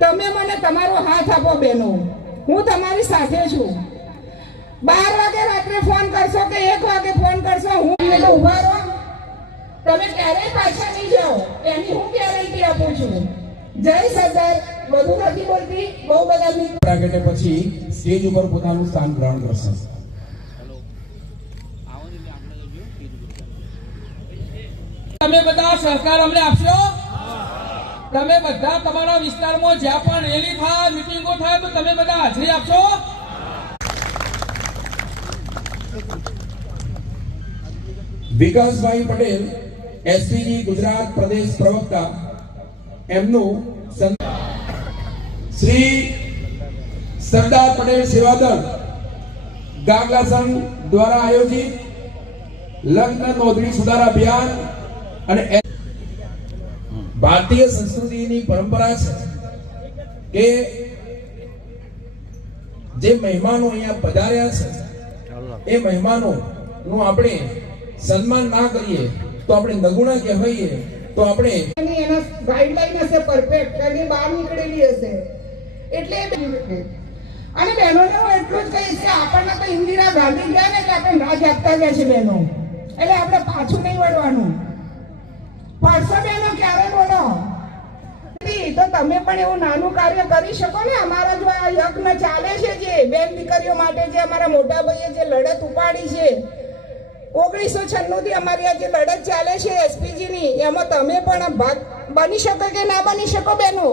તમે મને તમારો હાથ આપો બહેનો, હું તમારી સાથે છું. 12 વાગે રાત્રે ફોન કરશો કે 1 વાગે ફોન કરશો, હું એટલે ઉભા રહો. તમે ક્યારેય પાછા નહીં જાઓ એની હું ગેરંટી આપું છું. જય સરદાર. વધુ નથી બોલતી. બહુ બધા પ્રાગટ્ય પછી સ્ટેજ ઉપર પોતાનું સ્થાન ગ્રહણ કરશે. તમે બધા સહકાર અમને આપશો. તમે બધા તમારા વિસ્તારમાં જ્યાં પણ રેલી થાય, મીટિંગો થાય તો તમે બધા હાજરી આપશો. વિકાસભાઈ પટેલ એસપીજી ગુજરાત પ્રદેશ પ્રવક્તા, એમનું શ્રી સરદાર પટેલ સેવાદળ ગાગલા સંઘ દ્વારા આયોજિત લગ્ન નોંધણી સુધારા અભિયાન અને ભારતીય સંસ્કૃતિની પરંપરા છે કે જે મહેમાનો અહીંયા પધાર્યા છે એ મહેમાનોનું આપણે સન્માન ના કરીએ તો આપણે નગુણા કહેવાઈએ, તો આપણે એના ગાઈડલાઈન હશે પરફેક્ટ, એની બહાર નીકળેલી હશે. એટલે અને બહેનોને હું એટલું જ કહીશ કે આપણને તો ઇન્દિરા ગાંધી ગયા ને એટલે આપણે રાજ આપતા ગયા છે બહેનો, એટલે આપણે પાછું નહીં વળવાનું. પડશો બહેનો ક્યારે બોલો તો તમે પણ એવું નાનું કાર્ય કરી શકો ને. અમારા જો આ યજ્ઞ ચાલે છે, જે બેન દીકરીઓ માટે, જે અમારા મોટા ભાઈએ જે લડત ઉપાડી છે 1996 થી અમારી આ જે લડત ચાલે છે એસપીજી ની, એમાં તમે પણ ભાગ બની શકો કે ના બની શકો બહેનો?